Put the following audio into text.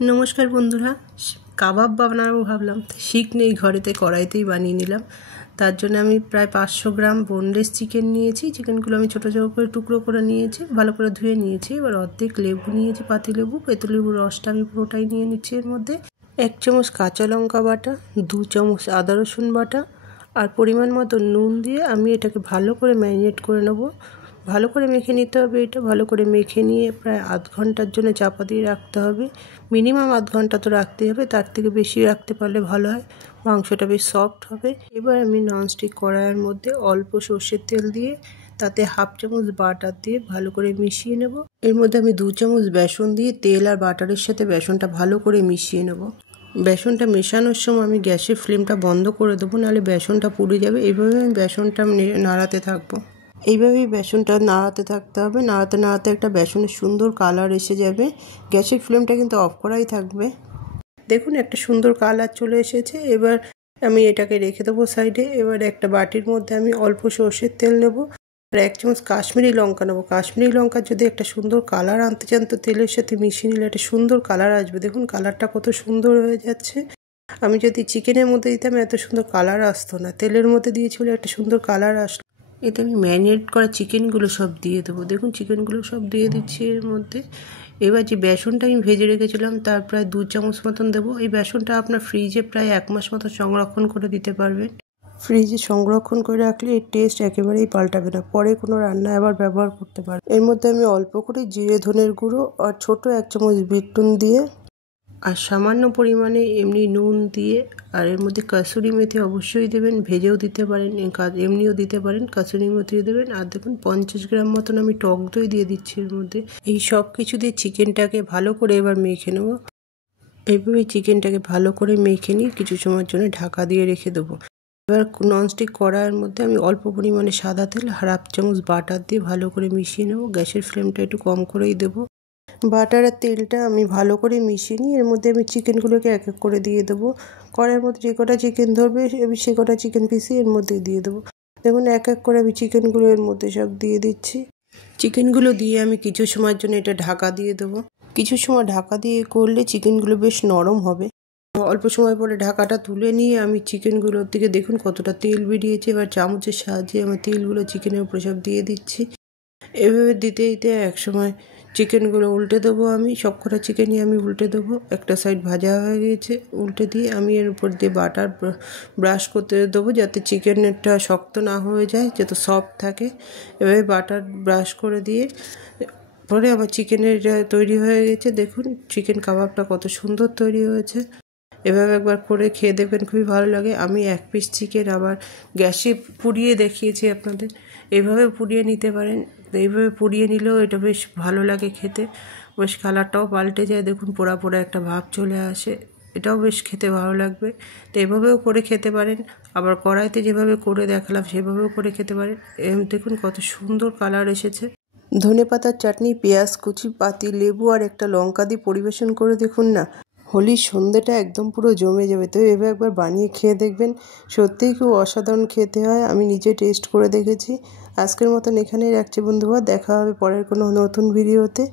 নমস্কার বন্ধুরা, কাবাব বানাবো ভাবলাম, শিখ নেই ঘরেতে, কড়াইতেই বানিয়ে নিলাম। তার জন্য আমি প্রায় 500 গ্রাম বোনলেস চিকেন নিয়েছি। চিকেনগুলো আমি ছোটো ছোটো করে টুকরো করে নিয়েছি, ভালো করে ধুয়ে নিয়েছি। এবার অর্ধেক লেবু নিয়েছি, পাতিলেবু। পেতলেবুর রসটা আমি পুরোটাই নিয়ে নিচ্ছি। এর মধ্যে 1 চামচ কাঁচা লঙ্কা বাটা, 2 চামচ আদা রসুন বাটা আর পরিমাণ মতো নুন দিয়ে আমি এটাকে ভালো করে ম্যারিনেট করে নেব। ভালো করে মেখে নিতে হবে। এটা ভালো করে মেখে নিয়ে প্রায় আধ ঘন্টার জন্য চাপা দিয়ে রাখতে হবে। মিনিমাম আধ ঘন্টা তো রাখতেই হবে, তার থেকে বেশি রাখতে পারলে ভালো হয়, মাংসটা বেশ সফট হবে। এবার আমি ননস্টিক কড়াইয়ের মধ্যে অল্প সর্ষের তেল দিয়ে তাতে 1/2 চামচ বাটার দিয়ে ভালো করে মিশিয়ে নেব। এর মধ্যে আমি 2 চামচ বেসন দিয়ে তেল আর বাটারের সাথে বেসনটা ভালো করে মিশিয়ে নেব। বেসনটা মেশানোর সময় আমি গ্যাসের ফ্লেমটা বন্ধ করে দেবো, নাহলে বেসনটা পুড়ে যাবে। এইভাবে আমি বেসনটা নাড়াতে থাকবো। এইভাবেই বেসনটা নাড়াতে থাকতে হবে। নাড়াতে নাড়াতে একটা বেসনের সুন্দর কালার এসে যাবে। গ্যাসের ফ্লেমটা কিন্তু অফ করাই থাকবে। দেখুন একটা সুন্দর কালার চলে এসেছে। এবার আমি এটাকে রেখে দেবো সাইডে। এবার একটা বাটির মধ্যে আমি অল্প সর্ষের তেল নেব আর 1 চামচ কাশ্মীরি লঙ্কা নেবো। কাশ্মীরি লঙ্কার যদি একটা সুন্দর কালার আনতে চান তো তেলের সাথে মিশিয়ে নিলে একটা সুন্দর কালার আসবে। দেখুন কালারটা কত সুন্দর হয়ে যাচ্ছে। আমি যদি চিকেনের মধ্যে দিতাম এত সুন্দর কালার আসতো না, তেলের মধ্যে দিয়েছিল একটা সুন্দর কালার আসতো। এতে আমি ম্যারিনেট করা চিকেনগুলো সব দিয়ে দেবো। দেখুন চিকেনগুলো সব দিয়ে দিচ্ছি এর মধ্যে। এবার যে বেসনটা আমি ভেজে রেখেছিলাম তার প্রায় 2 চামচ মতন দেবো। এই বেসনটা আপনার ফ্রিজে প্রায় 1 মাস মতো সংরক্ষণ করে দিতে পারবেন। ফ্রিজে সংরক্ষণ করে রাখলে এর টেস্ট একেবারেই পাল্টাবে না, পরে কোনো রান্না আবার ব্যবহার করতে পারবেন। এর মধ্যে আমি অল্প করে জিরে ধনের গুঁড়ো আর ছোট 1 চামচ বিট নুন দিয়ে আর সামান্য পরিমাণে এমনি নুন দিয়ে, আর এর মধ্যে কাসুরি মেথি অবশ্যই দেবেন, ভেজেও দিতে পারেন, এমনিও দিতে পারেন, কাসুরি মেথি দেবেন। আর দেখুন 50 গ্রাম মতন আমি টক দই দিয়ে দিচ্ছি এর মধ্যে। এই সব কিছু দিয়ে চিকেনটাকে ভালো করে এবার মেখে নেবো। এইভাবে চিকেনটাকে ভালো করে মেখে নিয়ে কিছু সময়ের জন্য ঢাকা দিয়ে রেখে দেবো। এবার ননস্টিক কড়াইয়ের মধ্যে আমি অল্প পরিমাণে সাদা তেল 1/2 চামচ বাটার দিয়ে ভালো করে মিশিয়ে নেবো। গ্যাসের ফ্লেমটা একটু কম করেই দেবো। বাটার আর তেলটা আমি ভালো করে মিশিয়ে নিই। এর মধ্যে আমি চিকেনগুলোকে এক এক করে দিয়ে দেবো। কড়াইয়ের মধ্যে যে কটা চিকেন ধরবে আমি সে কটা চিকেন পিসই এর মধ্যে দিয়ে দেবো। দেখুন এক এক করে আমি চিকেনগুলো এর মধ্যে সব দিয়ে দিচ্ছি। চিকেনগুলো দিয়ে আমি কিছু সময়ের জন্য এটা ঢাকা দিয়ে দেবো। কিছু সময় ঢাকা দিয়ে করলে চিকেনগুলো বেশ নরম হবে। অল্প সময় পরে ঢাকাটা তুলে নিয়ে আমি চিকেনগুলোর দিকে দেখুন কতটা তেল বেরিয়েছে। এবার চামচের সাহায্যে আমি তেলগুলো চিকেনের উপরে সব দিয়ে দিচ্ছি। এভাবে দিতে দিতে একসময় চিকেনগুলো উল্টে দেবো। আমি সবকটা চিকেনই আমি উল্টে দেবো। একটা সাইড ভাজা হয়ে গিয়েছে, উল্টে দিয়ে আমি এর উপর দিয়ে বাটার ব্রাশ করতে দেবো যাতে চিকেনটা শক্ত না হয়ে যায়, যাতে সফট থাকে। এভাবে বাটার ব্রাশ করে দিয়ে পরে আমার চিকেনের তৈরি হয়ে গেছে। দেখুন চিকেন কাবাবটা কত সুন্দর তৈরি হয়েছে। এভাবে একবার করে খেয়ে দেখবেন, খুবই ভালো লাগে। আমি 1 পিস চিকেন আবার গ্যাসে পুড়িয়ে দেখিয়েছি আপনাদের। এভাবে পুড়িয়ে নিতে পারেন। এইভাবে পুড়িয়ে নিলেও এটা বেশ ভালো লাগে খেতে। বেশ কালারটাও পাল্টে যায়, দেখুন পোড়া পোড়া একটা ভাব চলে আসে। এটাও বেশ খেতে ভালো লাগবে। তো এভাবেও করে খেতে পারেন, আবার কড়াইতে যেভাবে করে দেখালাম সেভাবেও করে খেতে পারেন। দেখুন কত সুন্দর কালার এসেছে। ধনেপাতার চাটনি, পেঁয়াজ কুচি, পাতি লেবু আর একটা লঙ্কা দিয়ে পরিবেশন করে দেখুন না, হোলির সন্ধ্যেটা একদম পুরো জমে যাবে। তো এভাবে একবার বানিয়ে খেয়ে দেখবেন, সত্যিই খুব অসাধারণ খেতে হয়। আমি নিজে টেস্ট করে দেখেছি। আজকের মতন এখানেই রাখছি বন্ধুরা, দেখা হবে পরের কোনো নতুন ভিডিওতে।